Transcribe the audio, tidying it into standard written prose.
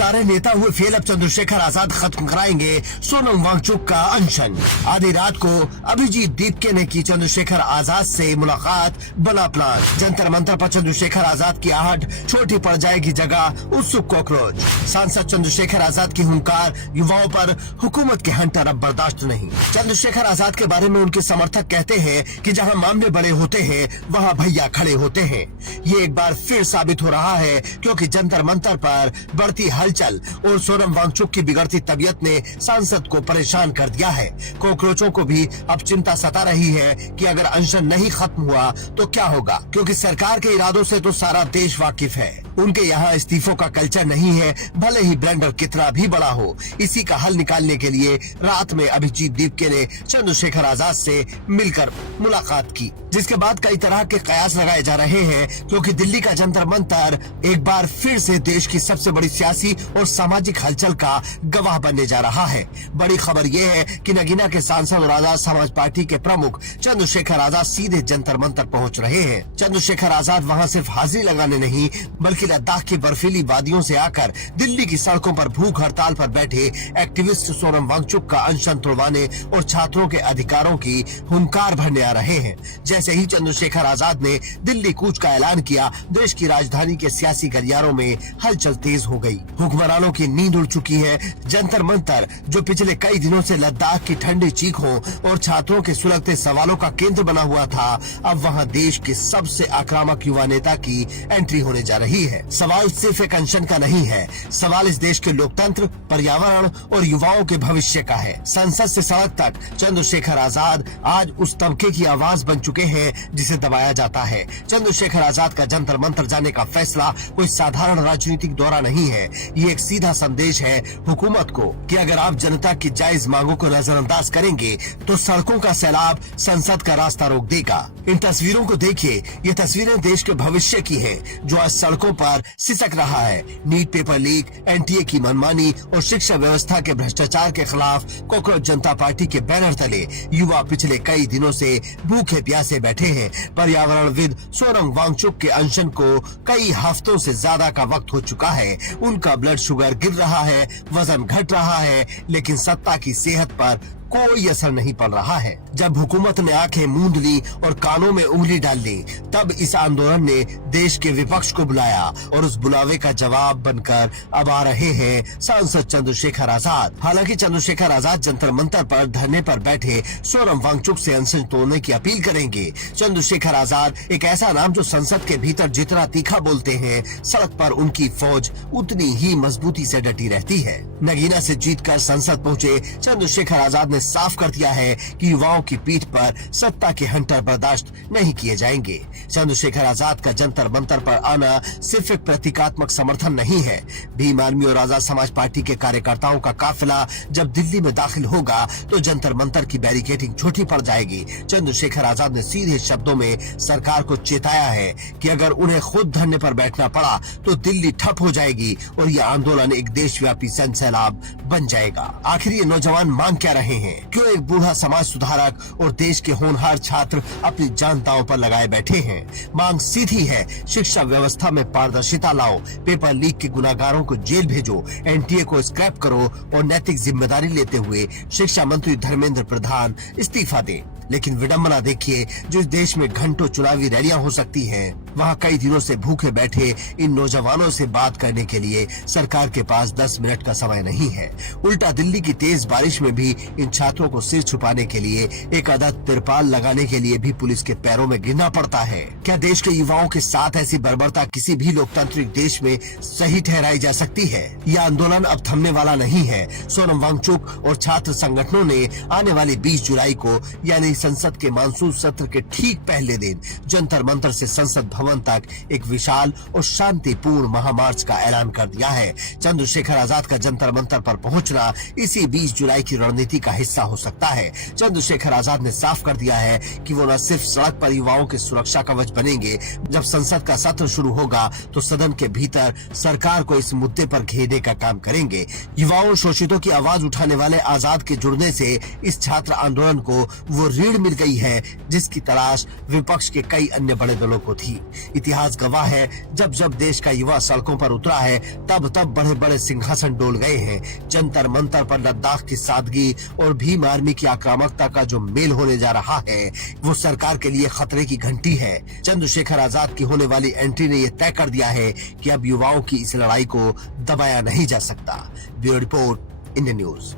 सारे नेता हुए फेल, अब चंद्रशेखर आजाद खत्म कराएंगे सोनम वांगचुक का अनशन। आधी रात को अभिजीत दीपके ने की चंद्रशेखर आजाद से मुलाकात, बना प्लान। जंतर मंतर पर चंद्रशेखर आजाद की आहट, छोटी पड़ जाएगी जगह उत्सुक कॉकरोच। सांसद चंद्रशेखर आजाद की हुंकार, युवाओं पर हुकूमत के हंटर अब बर्दाश्त नहीं। चंद्रशेखर आजाद के बारे में उनके समर्थक कहते हैं कि जहां मामले बड़े होते हैं वहां भैया खड़े होते हैं। ये एक बार फिर साबित हो रहा है, क्योंकि जंतर मंतर पर बढ़ती हलचल और सोनम वांगचुक की बिगड़ती तबीयत ने सांसद को परेशान कर दिया है। कॉकरोचों को भी अब चिंता सता रही है कि अगर अनशन नहीं खत्म हुआ तो क्या होगा, क्योंकि सरकार के इरादों से तो सारा देश वाकिफ है। उनके यहाँ इस्तीफों का कल्चर नहीं है, भले ही ब्लेंडर कितना भी बड़ा हो। इसी का हल निकालने के लिए रात में अभिजीत दीपके ने चंद्रशेखर आजाद से मिलकर मुलाकात की, जिसके बाद कई तरह के कयास लगाए जा रहे हैं, क्योंकि दिल्ली का जंतर मंतर एक बार फिर से देश की सबसे बड़ी सियासी और सामाजिक हलचल का गवाह बनने जा रहा है। बड़ी खबर यह है कि नगीना के सांसद और आजाद समाज पार्टी के प्रमुख चंद्रशेखर आजाद सीधे जंतर मंतर पहुंच रहे हैं। चंद्रशेखर आजाद वहां सिर्फ हाजिरी लगाने नहीं, बल्कि लद्दाख की बर्फीली वादियों से आकर दिल्ली की सड़कों पर भूख हड़ताल पर बैठे एक्टिविस्ट सोनम वांगचुक का अनशन तोड़वाने और छात्रों के अधिकारों की हुंकार भरने आ रहे हैं। जैसे ही चंद्रशेखर आजाद ने दिल्ली कूच का ऐलान किया, देश की राजधानी के सियासी गलियारों में हलचल तेज हो गई। हुक्मरानों की नींद उड़ चुकी है। जंतर मंतर, जो पिछले कई दिनों से लद्दाख की ठंडी चीखों और छात्रों के सुलगते सवालों का केंद्र बना हुआ था, अब वहां देश के सबसे आक्रामक युवा नेता की एंट्री होने जा रही है। सवाल सिर्फ एक अनशन का नहीं है, सवाल इस देश के लोकतंत्र, पर्यावरण और युवाओं के भविष्य का है। संसद से सड़क तक चंद्रशेखर आजाद आज उस तबके की आवाज बन चुके हैं जिसे दबाया जाता है। चंद्रशेखर आजाद का जंतर मंतर जाने का फैसला कोई साधारण राजनीतिक दौरा नहीं है, ये एक सीधा संदेश है हुकूमत को कि अगर आप जनता की जायज मांगों को नजरअंदाज करेंगे तो सड़कों का सैलाब संसद का रास्ता रोक देगा। इन तस्वीरों को देखिए, ये तस्वीरें देश के भविष्य की हैं, जो आज सड़कों पर सिसक रहा है। नीट पेपर लीक, एनटीए की मनमानी और शिक्षा व्यवस्था के भ्रष्टाचार के खिलाफ कॉकरोच जनता पार्टी के बैनर तले युवा पिछले कई दिनों से भूखे प्यासे बैठे हैं। पर्यावरणविद सोनम वांगचुक के अनशन को कई हफ्तों से ज्यादा का वक्त हो चुका है। उनका ब्लड शुगर गिर रहा है, वजन घट रहा है, लेकिन सत्ता की सेहत पर कोई असर नहीं पड़ रहा है। जब हुकूमत ने आंखें मूंद ली और कानों में उंगली डाल ली, तब इस आंदोलन ने देश के विपक्ष को बुलाया और उस बुलावे का जवाब बनकर अब आ रहे हैं सांसद चंद्रशेखर आजाद। हालांकि चंद्रशेखर आजाद जंतर मंतर पर धरने पर बैठे सोनम वांगचुक से अनशन तोड़ने की अपील करेंगे। चंद्रशेखर आजाद एक ऐसा नाम जो संसद के भीतर जितना तीखा बोलते हैं, सड़क पर उनकी फौज उतनी ही मजबूती से डटी रहती है। नगीना से जीतकर संसद पहुंचे चंद्रशेखर आजाद ने साफ कर दिया है कि युवाओं की पीठ पर सत्ता के हंटर बर्दाश्त नहीं किए जाएंगे। चंद्रशेखर आजाद का जंतर मंतर पर आना सिर्फ एक प्रतीकात्मक समर्थन नहीं है। भीम आर्मी और आजाद समाज पार्टी के कार्यकर्ताओं का काफिला जब दिल्ली में दाखिल होगा तो जंतर मंतर की बैरिकेडिंग छोटी पड़ जाएगी। चंद्रशेखर आजाद ने सीधे शब्दों में सरकार को चेताया है कि अगर उन्हें खुद धरने पर बैठना पड़ा तो दिल्ली ठप हो जाएगी और यह आंदोलन एक देशव्यापी जन सैलाब बन जाएगा। आखिर ये नौजवान मांग क्या रहे हैं? क्यों एक बूढ़ा समाज सुधारक और देश के होनहार छात्र अपनी जान दांव पर लगाए बैठे हैं? मांग सीधी है, शिक्षा व्यवस्था में पारदर्शिता लाओ, पेपर लीक के गुनाहगारों को जेल भेजो, एनटीए को स्क्रैप करो और नैतिक जिम्मेदारी लेते हुए शिक्षा मंत्री धर्मेंद्र प्रधान इस्तीफा दें। लेकिन विडंबना देखिए, जो इस देश में घंटों चुनावी रैलियां हो सकती हैं, वहां कई दिनों से भूखे बैठे इन नौजवानों से बात करने के लिए सरकार के पास 10 मिनट का समय नहीं है। उल्टा दिल्ली की तेज बारिश में भी इन छात्रों को सिर छुपाने के लिए एक अदद तिरपाल लगाने के लिए भी पुलिस के पैरों में गिरना पड़ता है। क्या देश के युवाओं के साथ ऐसी बर्बरता किसी भी लोकतांत्रिक देश में सही ठहराई जा सकती है? यह आंदोलन अब थमने वाला नहीं है। सोनम वांगचुक और छात्र संगठनों ने आने वाली 20 जुलाई को यानी संसद के मानसून सत्र के ठीक पहले दिन जंतर मंतर से संसद भवन तक एक विशाल और शांतिपूर्ण महामार्च का ऐलान कर दिया है। चंद्रशेखर आजाद का जंतर मंतर पर पहुंचना इसी 20 जुलाई की रणनीति का हिस्सा हो सकता है। चंद्रशेखर आजाद ने साफ कर दिया है कि वो न सिर्फ सड़क पर युवाओं के सुरक्षा कवच बनेंगे, जब संसद का सत्र शुरू होगा तो सदन के भीतर सरकार को इस मुद्दे पर घेरने का काम करेंगे। युवाओं शोषितों की आवाज उठाने वाले आजाद के जुड़ने से इस छात्र आंदोलन को वो लीड मिल गई है, जिसकी तलाश विपक्ष के कई अन्य बड़े दलों को थी। इतिहास गवाह है, जब जब देश का युवा सड़कों पर उतरा है, तब तब बड़े बड़े सिंहासन डोल गए हैं। जंतर मंतर पर लद्दाख की सादगी और भीम आर्मी की आक्रामकता का जो मेल होने जा रहा है, वो सरकार के लिए खतरे की घंटी है। चंद्रशेखर आजाद की होने वाली एंट्री ने यह तय कर दिया है कि अब युवाओं की इस लड़ाई को दबाया नहीं जा सकता। Bureau report, Indian news.